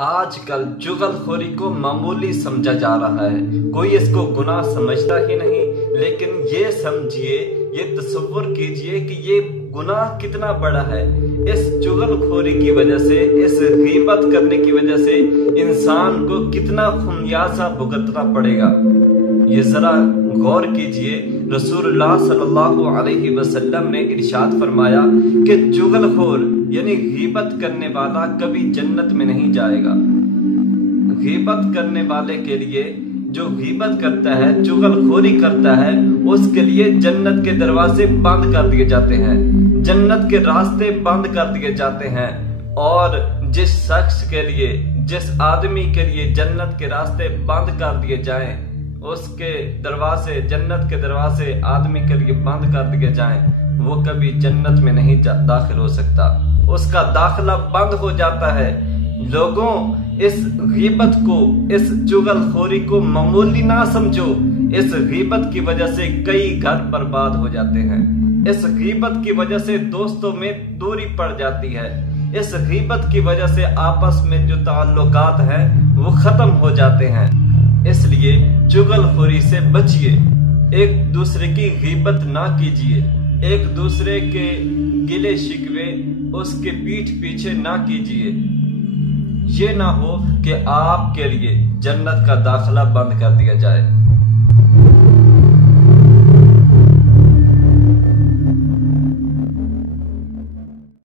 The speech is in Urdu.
آج کل چغل خوری کو معمولی سمجھا جا رہا ہے، کوئی اس کو گناہ سمجھتا ہی نہیں، لیکن یہ سمجھیے، یہ تصور کیجئے کہ یہ گناہ کتنا بڑا ہے۔ اس چغل خوری کی وجہ سے، اس غیبت کرنے کی وجہ سے انسان کو کتنا خمیازہ بھگتنا پڑے گا۔ یہ ذرا غور کیجئے، رسول اللہ صلی اللہ علیہ وسلم نے ارشاد فرمایا کہ چغل خور یعنی غیبت کرنے والا کبھی جنت میں نہیں جائے گا۔ غیبت کرنے والے کے لیے، جو غیبت کرتا ہے، چغل خوری کرتا ہے، اس کے لیے جنت کے دروازے بند کر دیے جاتے ہیں، جنت کے راستے بند کر دیے جاتے ہیں۔ اور جس شخص کے لیے، جس آدمی کے لیے جنت کے راستے بند کر دیے جائیں، اس کے دروازے، جنت کے دروازے آدمی کے لیے بند کر دیے جائیں، وہ کبھی جنت میں نہیں داخل ہو سکتا، اس کا داخلہ بند ہو جاتا ہے۔ لوگوں، اس غیبت کو، اس چغل خوری کو معمولی نہ سمجھو۔ اس غیبت کی وجہ سے کئی گھر برباد ہو جاتے ہیں، اس غیبت کی وجہ سے دوستوں میں دوری پڑ جاتی ہے، اس غیبت کی وجہ سے آپس میں جو تعلقات ہیں وہ ختم ہو جاتے ہیں۔ اس لیے چغل خوری سے بچیے، ایک دوسرے کی غیبت نہ کیجیے، ایک دوسرے کے گلے شکوے اس کے پیٹھ پیچھے نہ کیجیے۔ یہ نہ ہو کہ آپ کے لیے جنت کا داخلہ بند کر دیا جائے۔